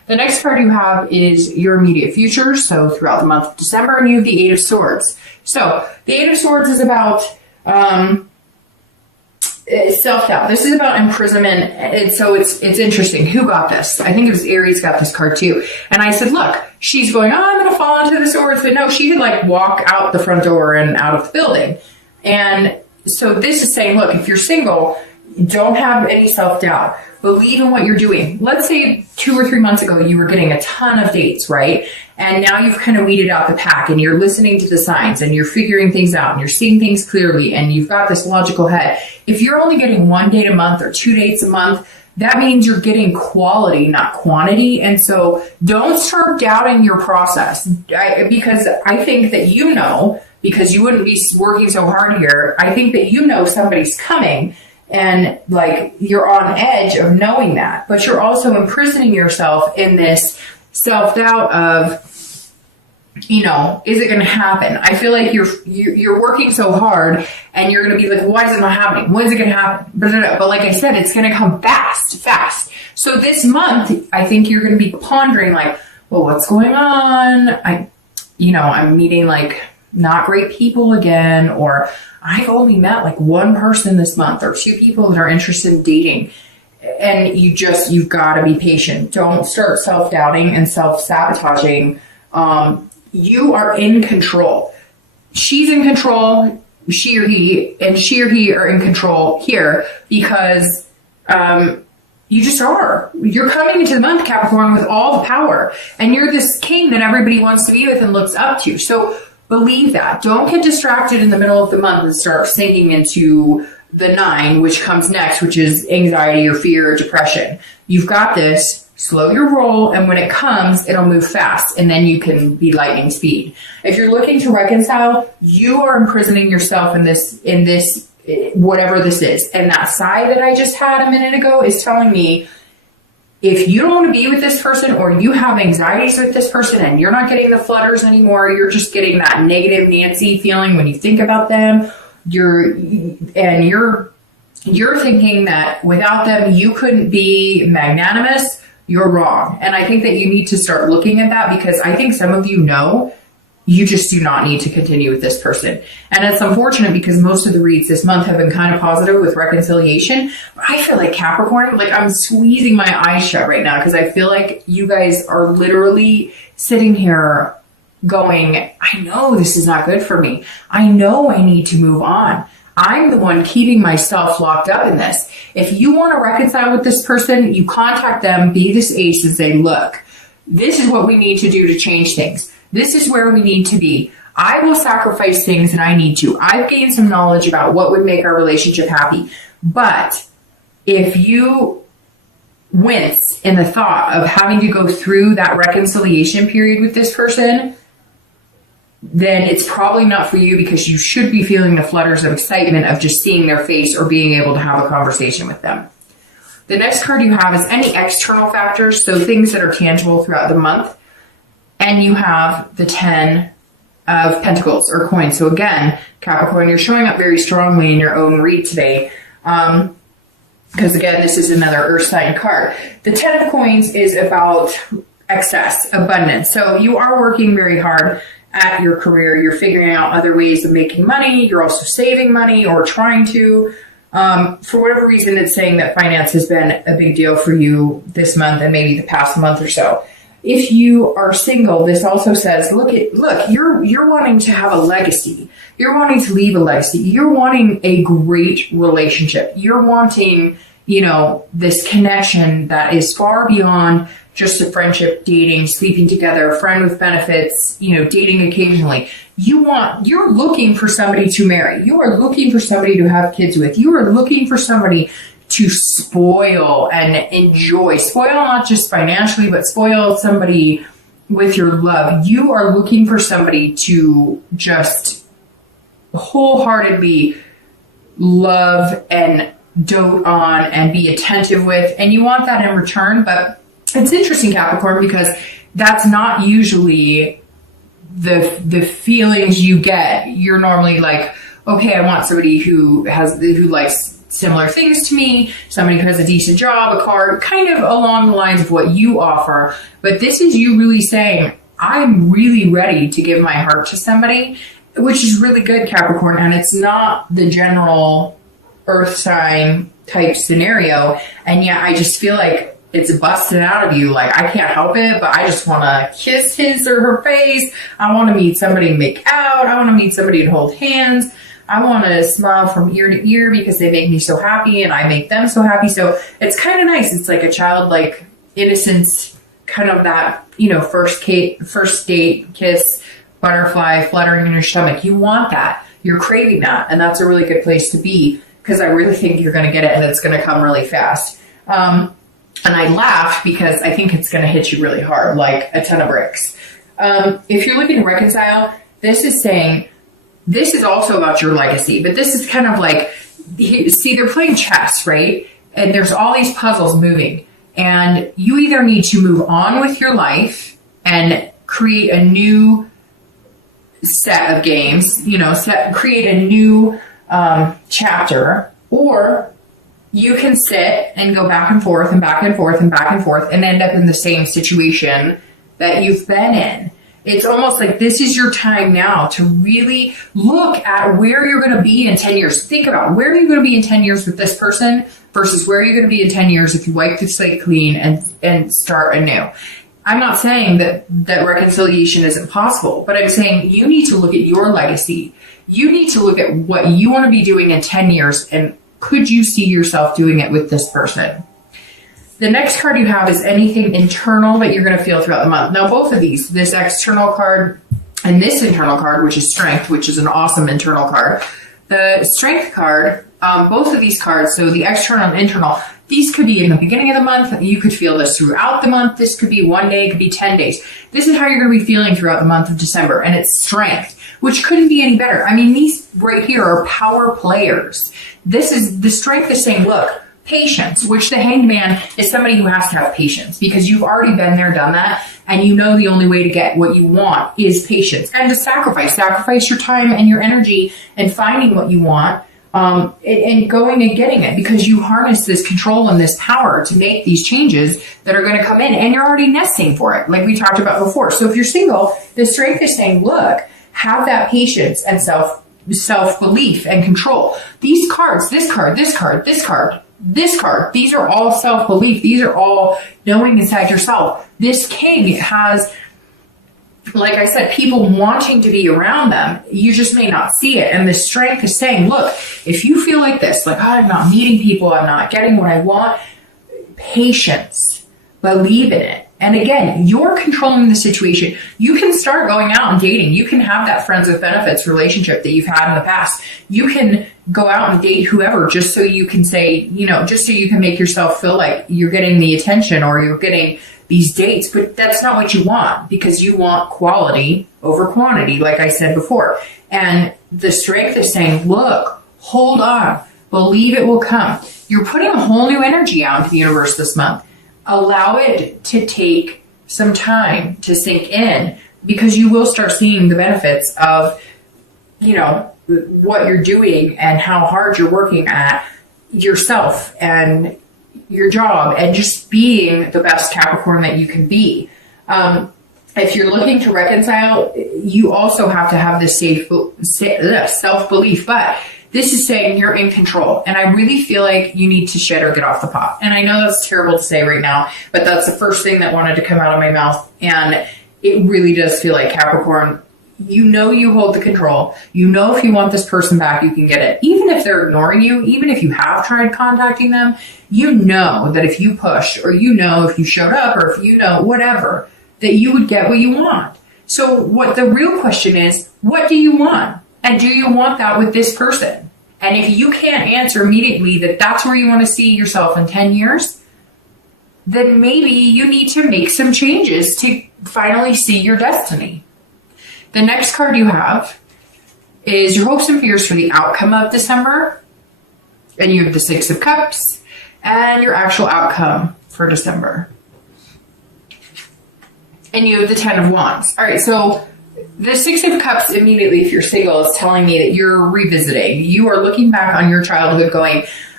The next card you have is your immediate future. So throughout the month of December, and you have the Eight of Swords. So the Eight of Swords is about self-doubt. This is about imprisonment. And so it's interesting. Who got this? I think it was Aries got this card too. And I said, look, she's going, oh, I'm going to fall into the swords. But no, she could like walk out the front door and out of the building. And so this is saying, look, if you're single, don't have any self-doubt. Believe in what you're doing. Let's say 2 or 3 months ago, you were getting a ton of dates, right? And now you've kind of weeded out the pack and you're listening to the signs and you're figuring things out and you're seeing things clearly and you've got this logical head. If you're only getting 1 date a month or 2 dates a month, that means you're getting quality, not quantity. And so don't start doubting your process because I think that you know, because you wouldn't be working so hard here, I think that you know somebody's coming. And like you're on edge of knowing that, but you're also imprisoning yourself in this self-doubt of, you know, is it going to happen? I feel like you're working so hard and you're going to be like, why is it not happening? When is it going to happen? But like I said, it's going to come fast. So this month, I think you're going to be pondering like, well, what's going on? I'm meeting like not great people again, or I've only met like 1 person this month or 2 people that are interested in dating. And you've got to be patient. Don't start self-doubting and self-sabotaging. You are in control. She's in control, she or he are in control here because you just are. You're coming into the month, Capricorn, with all the power. And you're this king that everybody wants to be with and looks up to. So believe that. Don't get distracted in the middle of the month and start sinking into the 9, which comes next, which is anxiety or fear or depression. You've got this. Slow your roll, and when it comes, it'll move fast, and then you can be lightning speed. If you're looking to reconcile, you are imprisoning yourself in this whatever this is. And that sigh that I just had a minute ago is telling me, if you don't want to be with this person or you have anxieties with this person and you're not getting the flutters anymore, you're just getting that negative Nancy feeling when you think about them, you're thinking that without them you couldn't be magnanimous, you're wrong. And I think that you need to start looking at that because I think some of you know you just do not need to continue with this person. And it's unfortunate because most of the reads this month have been kind of positive with reconciliation. But I feel like Capricorn, like I'm squeezing my eyes shut right now because I feel like you guys are literally sitting here going, I know this is not good for me. I know I need to move on. I'm the one keeping myself locked up in this. If you want to reconcile with this person, you contact them, be this ace and say, look, this is what we need to do to change things. This is where we need to be. I will sacrifice things that I need to. I've gained some knowledge about what would make our relationship happy. But if you wince in the thought of having to go through that reconciliation period with this person, then it's probably not for you because you should be feeling the flutters of excitement of just seeing their face or being able to have a conversation with them. The next card you have is any external factors, so things that are tangible throughout the month. And you have the 10 of Pentacles or coins. So again, Capricorn, you're showing up very strongly in your own read today. Because again, this is another earth sign card. The 10 of coins is about excess, abundance. So you are working very hard at your career. You're figuring out other ways of making money. You're also saving money or trying to. For whatever reason, it's saying that finance has been a big deal for you this month and maybe the past month or so. If you are single, this also says, look, you're wanting to have a legacy. You're wanting to leave a legacy. You're wanting a great relationship. You're wanting, this connection that is far beyond just a friendship, dating, sleeping together, friend with benefits, dating occasionally. You're looking for somebody to marry. You are looking for somebody to have kids with. You are looking for somebody to spoil and enjoy. Spoil not just financially, but spoil somebody with your love. You are looking for somebody to just wholeheartedly love and dote on and be attentive with. And you want that in return. But it's interesting, Capricorn, because that's not usually the feelings you get. You're normally like, okay, I want somebody who likes similar things to me, somebody who has a decent job, a car, kind of along the lines of what you offer. But this is you really saying, I'm really ready to give my heart to somebody, which is really good, Capricorn. And it's not the general earth sign type scenario. And yet I just feel like it's busted out of you. Like, I can't help it, but I just want to kiss his or her face. I want to meet somebody to make out. I want to meet somebody to hold hands. I want to smile from ear to ear because they make me so happy and I make them so happy. So it's kind of nice. It's like a childlike innocence, kind of that, you know, first date kiss, butterfly fluttering in your stomach. You want that. You're craving that. And that's a really good place to be, because I really think you're going to get it and it's going to come really fast. And I laughed because I think it's going to hit you really hard, like a ton of bricks. If you're looking to reconcile, this is saying, this is also about your legacy, but this is kind of like, see, they're playing chess, right? And there's all these puzzles moving, and you either need to move on with your life and create a new set of games, you know, create a new chapter, or you can sit and go back and forth and back and forth and back and forth and end up in the same situation that you've been in. It's almost like this is your time now to really look at where you're going to be in 10 years. Think about, where are you going to be in 10 years with this person versus where are you going to be in 10 years if you wipe the slate clean and start anew. I'm not saying that reconciliation isn't possible, but I'm saying you need to look at your legacy. You need to look at what you want to be doing in 10 years, and could you see yourself doing it with this person? The next card you have is anything internal that you're going to feel throughout the month. Now, both of these, this external card and this internal card, which is Strength, which is an awesome internal card. The Strength card, both of these cards, so the external and internal, these could be in the beginning of the month. You could feel this throughout the month. This could be 1 day, it could be 10 days. This is how you're going to be feeling throughout the month of December, and it's Strength, which couldn't be any better. I mean, these right here are power players. This is, the Strength is saying, look, patience, which the Hanged Man is somebody who has to have patience because you've already been there, done that, and you know the only way to get what you want is patience and to sacrifice your time and your energy and finding what you want, and going and getting it, because you harness this control and this power to make these changes that are going to come in, and you're already nesting for it, like we talked about before. So if you're single, the Strength is saying, look, have that patience and self-belief and control. These cards, this card, this card, this card, this card, these are all self-belief. These are all knowing inside yourself. This King has, like I said, people wanting to be around them. You just may not see it. And the Strength is saying, look, if you feel like this, like, oh, I'm not meeting people, I'm not getting what I want, patience, believe in it. And again, you're controlling the situation. You can start going out and dating. You can have that friends with benefits relationship that you've had in the past. You can go out and date whoever just so you can say, you know, just so you can make yourself feel like you're getting the attention or you're getting these dates. But that's not what you want, because you want quality over quantity, like I said before. And the Strength is saying, look, hold on, believe it will come. You're putting a whole new energy out into the universe this month. Allow it to take some time to sink in, because you will start seeing the benefits of, you know, what you're doing and how hard you're working at yourself and your job and just being the best Capricorn that you can be. If you're looking to reconcile, you also have to have this self-belief, but this is saying you're in control. And I really feel like you need to shed or get off the pot. And I know that's terrible to say right now, but that's the first thing that wanted to come out of my mouth. And it really does feel like, Capricorn, you know you hold the control. You know if you want this person back, you can get it. Even if they're ignoring you, even if you have tried contacting them, you know that if you pushed, or you know if you showed up, or if you know whatever, that you would get what you want. So what the real question is, what do you want? And do you want that with this person? And if you can't answer immediately that that's where you want to see yourself in 10 years, then maybe you need to make some changes to finally see your destiny. The next card you have is your hopes and fears for the outcome of December. And you have the Six of Cups and your actual outcome for December. And you have the Ten of Wands. All right, so the Six of Cups immediately, if you're single, is telling me that you're revisiting. You are looking back on your childhood going,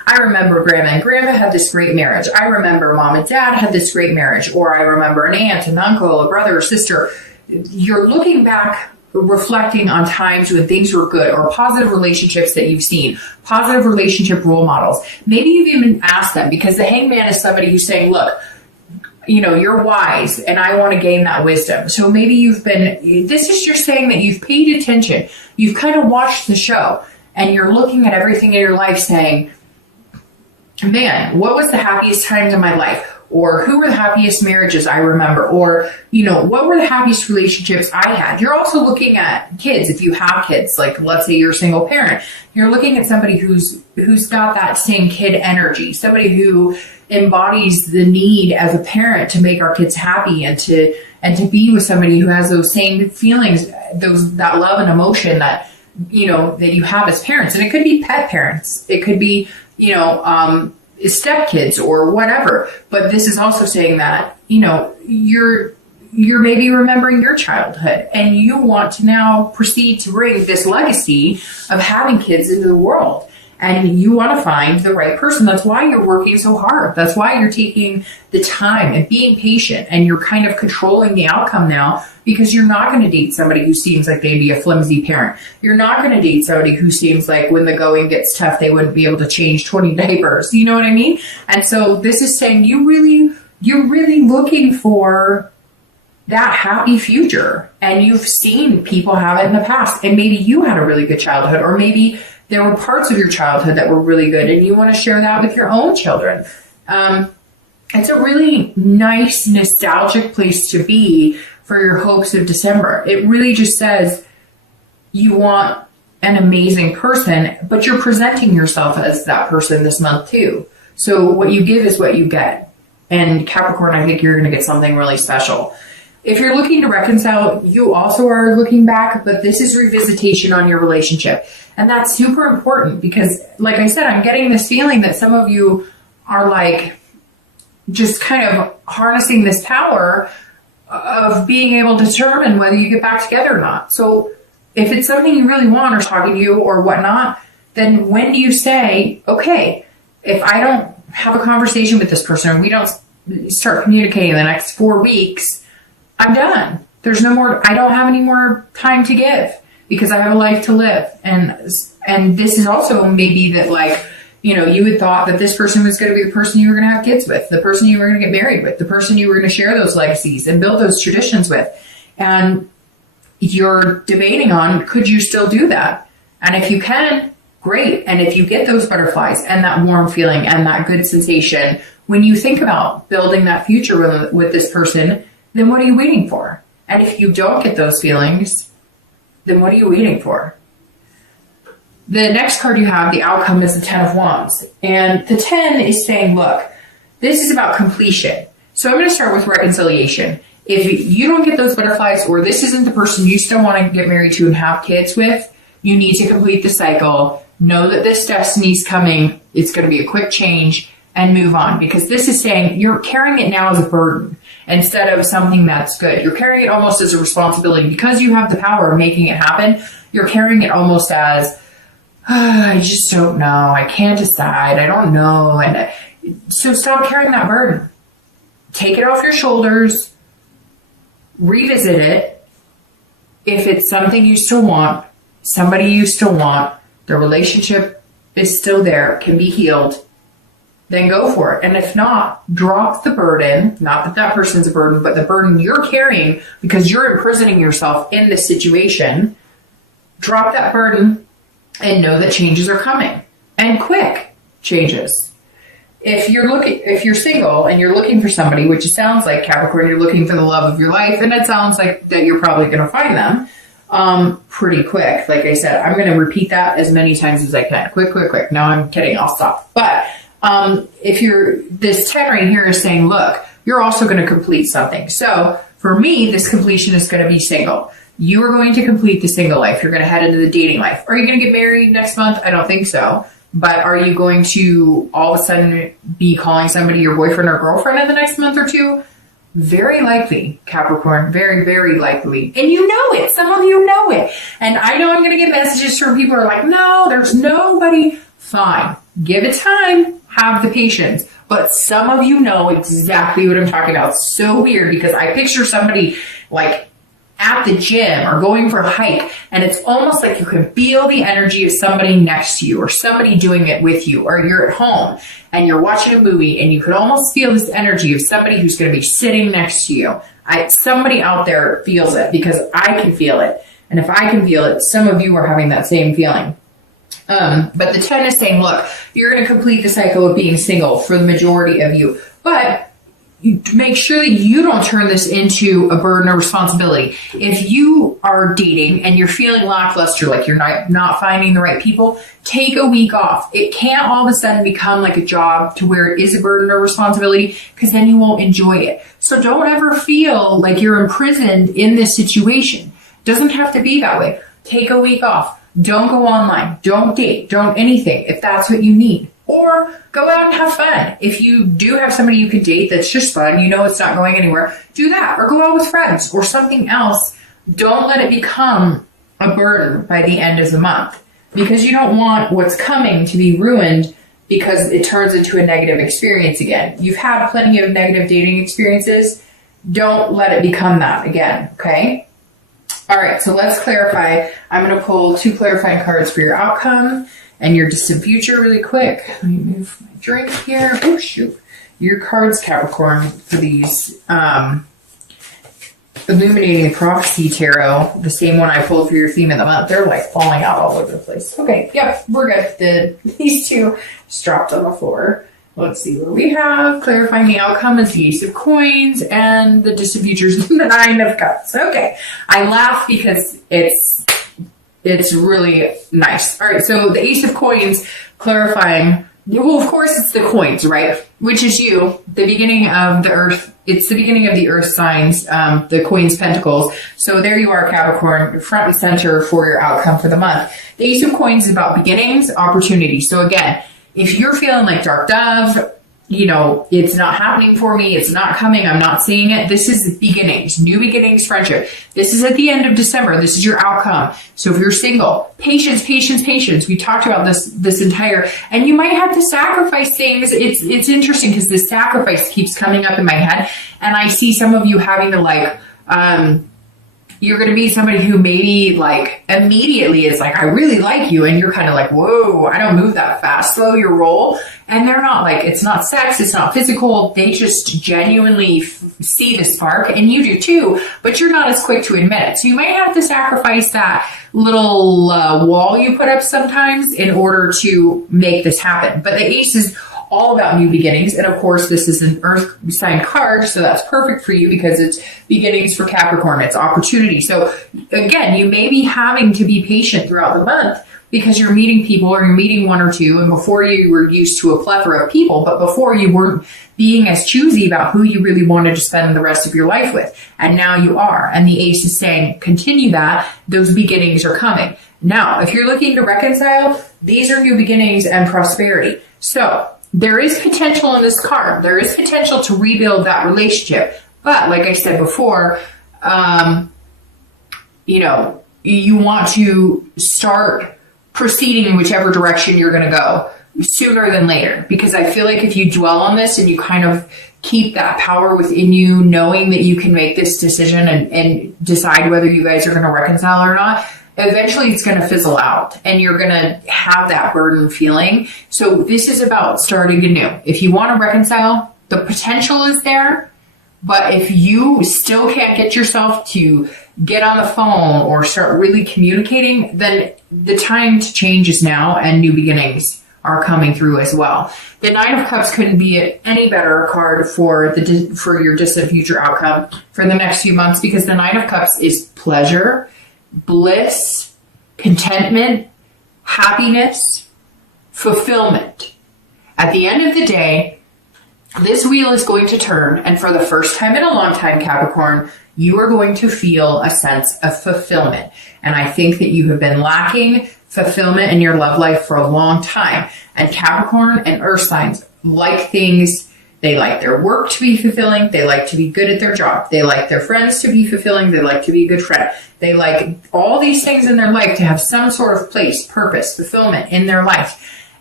I remember grandma and grandpa had this great marriage. I remember mom and dad had this great marriage. Or I remember an aunt, an uncle, a brother or sister. You're looking back, reflecting on times when things were good, or positive relationships that you've seen, positive relationship role models. Maybe you've even asked them, because the hangman is somebody who's saying, look, you're wise and I want to gain that wisdom. So maybe this is just saying that you've paid attention. You've kind of watched the show and you're looking at everything in your life saying, man, what was the happiest times in my life? Or who were the happiest marriages I remember? Or, what were the happiest relationships I had? You're also looking at kids. If you have kids, like let's say you're a single parent, you're looking at somebody who's got that same kid energy, somebody who embodies the need as a parent to make our kids happy and to be with somebody who has those same feelings, that love and emotion that that you have as parents. And it could be pet parents. It could be, stepkids or whatever. But this is also saying that, you're maybe remembering your childhood and you want to now proceed to bring this legacy of having kids into the world. And you want to find the right person. That's why you're working so hard. That's why you're taking the time and being patient, and you're kind of controlling the outcome now, because you're not going to date somebody who seems like they'd be a flimsy parent. You're not going to date somebody who seems like when the going gets tough, they wouldn't be able to change 20 diapers. You know what I mean? And so this is saying you're really looking for that happy future, and you've seen people have it in the past, and maybe you had a really good childhood, or maybe there were parts of your childhood that were really good and you want to share that with your own children. It's a really nice, nostalgic place to be for your hopes of December. It really just says you want an amazing person, but you're presenting yourself as that person this month too. So what you give is what you get. And Capricorn, I think you're going to get something really special. If you're looking to reconcile, you also are looking back, but this is revisitation on your relationship. And that's super important because, like I said, I'm getting this feeling that some of you are like just kind of harnessing this power of being able to determine whether you get back together or not. So if it's something you really want, or talking to you or whatnot, then when do you say, okay, if I don't have a conversation with this person, or we don't start communicating the next 4 weeks, I'm done. There's no more, I don't have any more time to give because I have a life to live. And this is also maybe that, like, you had thought that this person was going to be the person you were going to have kids with, the person you were going to get married with, the person you were going to share those legacies and build those traditions with. And you're debating on, could you still do that? And if you can, great. And if you get those butterflies and that warm feeling and that good sensation, when you think about building that future with this person, then what are you waiting for? And if you don't get those feelings, then what are you waiting for? The next card you have, the outcome, is the 10 of Wands. And the 10 is saying, look, this is about completion. So I'm going to start with reconciliation. If you don't get those butterflies, or this isn't the person you still want to get married to and have kids with, you need to complete the cycle. Know that this destiny's coming. It's going to be a quick change, and move on. Because this is saying you're carrying it now as a burden instead of something that's good. You're carrying it almost as a responsibility. Because you have the power of making it happen, you're carrying it almost as, I just don't know. I can't decide. I don't know. And so stop carrying that burden. Take it off your shoulders. Revisit it. If it's something you still want, somebody you still want, the relationship is still there, can be healed, then go for it. And if not, drop the burden. Not that that person's a burden, but the burden you're carrying because you're imprisoning yourself in this situation. Drop that burden and know that changes are coming, and quick changes. If you're single and you're looking for somebody, which it sounds like, Capricorn, you're looking for the love of your life, and it sounds like that you're probably going to find them pretty quick. Like I said, I'm going to repeat that as many times as I can. Quick, quick, quick. No, I'm kidding. I'll stop. But this 10 right here is saying, look, you're also going to complete something. So for me, this completion is going to be single. You are going to complete the single life. You're going to head into the dating life. Are you going to get married next month? I don't think so. But are you going to all of a sudden be calling somebody your boyfriend or girlfriend in the next month or two? Very likely, Capricorn. Very, very likely. And you know it. Some of you know it. And I know I'm going to get messages from people who are like, no, there's nobody. Fine. Give it time, have the patience. But some of you know exactly what I'm talking about. It's so weird because I picture somebody like at the gym or going for a hike, and it's almost like you can feel the energy of somebody next to you or somebody doing it with you, or you're at home and you're watching a movie and you could almost feel this energy of somebody who's going to be sitting next to you. Somebody out there feels it because I can feel it. And if I can feel it, some of you are having that same feeling. But the 10 is saying, look, you're going to complete the cycle of being single for the majority of you, but you make sure that you don't turn this into a burden or responsibility. If you are dating and you're feeling lackluster, like you're not finding the right people, take a week off. It can't all of a sudden become like a job to where it is a burden or responsibility, because then you won't enjoy it. So don't ever feel like you're imprisoned in this situation. It doesn't have to be that way. Take a week off. Don't go online. Don't date. Don't anything if that's what you need. Or go out and have fun. If you do have somebody you could date that's just fun, you know it's not going anywhere, do that. Or go out with friends or something else. Don't let it become a burden by the end of the month, because you don't want what's coming to be ruined because it turns into a negative experience again. You've had plenty of negative dating experiences. Don't let it become that again, okay? All right, so let's clarify. I'm going to pull 2 clarifying cards for your outcome and your distant future really quick. Let me move my drink here. Oh, shoot. Your cards, Capricorn, for these Illuminating Prophecy Tarot, the same one I pulled for your theme of the month, they're like falling out all over the place. Okay, yep, we're good. These 2 just dropped on the floor. Let's see what we have. Clarifying the outcome is the Ace of Coins, and the distant future is the 9 of Cups. Okay, I laugh because it's really nice. All right, so the Ace of Coins clarifying, well, of course it's the coins, right? Which is you, the beginning of the earth. It's the beginning of the earth signs, the Queen's Pentacles. So there you are, Capricorn, front and center for your outcome for the month. The Ace of Coins is about beginnings, opportunity. So again, if you're feeling like Dark Dove, you know, it's not happening for me, it's not coming, I'm not seeing it. This is beginnings, new beginnings, friendship. This is at the end of December. This is your outcome. So if you're single, patience, patience, patience. We talked about this entire, and you might have to sacrifice things. It's interesting because this sacrifice keeps coming up in my head, and I see some of you having to like, you're going to be somebody who maybe like immediately is like, I really like you. And you're kind of like, whoa, I don't move that fast. Slow your roll. And they're not like, it's not sex. It's not physical. They just genuinely see the spark, and you do too, but you're not as quick to admit it. So you might have to sacrifice that little wall you put up sometimes in order to make this happen. But the Ace is all about new beginnings. And of course, this is an earth sign card, so that's perfect for you because it's beginnings for Capricorn. It's opportunity. So again, you may be having to be patient throughout the month because you're meeting people, or you're meeting 1 or 2, and before you were used to a plethora of people, but before you weren't being as choosy about who you really wanted to spend the rest of your life with. And now you are. And the Ace is saying, continue that. Those beginnings are coming. Now, if you're looking to reconcile, these are new beginnings and prosperity. So there is potential in this card. There is potential to rebuild that relationship. But like I said before, you know, you want to start proceeding in whichever direction you're going to go sooner than later. Because I feel like if you dwell on this and you kind of keep that power within you, knowing that you can make this decision and decide whether you guys are going to reconcile or not, eventually it's going to fizzle out and you're going to have that burden feeling. So this is about starting anew. If you want to reconcile, the potential is there. But if you still can't get yourself to get on the phone or start really communicating, then the time to change is now, and new beginnings are coming through as well. The 9 of Cups couldn't be any better card for your distant future outcome for the next few months, because the 9 of Cups is pleasure, bliss, contentment, happiness, fulfillment. At the end of the day, this wheel is going to turn, and for the first time in a long time, Capricorn, you are going to feel a sense of fulfillment. And I think that you have been lacking fulfillment in your love life for a long time. And Capricorn and Earth signs like things. They like their work to be fulfilling. They like to be good at their job. They like their friends to be fulfilling. They like to be a good friend. They like all these things in their life to have some sort of place, purpose, fulfillment in their life.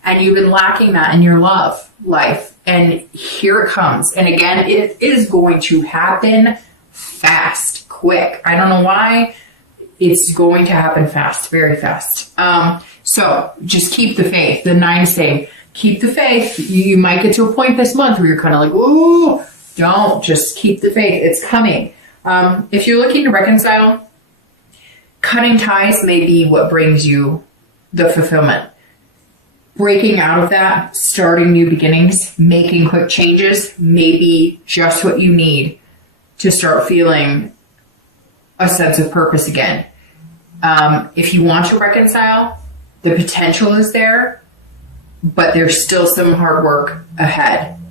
and you've been lacking that in your love life. And here it comes. And again, it is going to happen fast, quick. I don't know why. It's going to happen fast, very fast. So just keep the faith. The 9 saying, keep the faith. You might get to a point this month where you're kind of like, ooh, don't, just keep the faith. It's coming. If you're looking to reconcile, cutting ties may be what brings you the fulfillment. Breaking out of that, starting new beginnings, making quick changes may be just what you need to start feeling a sense of purpose again. If you want to reconcile, the potential is there, but there's still some hard work ahead.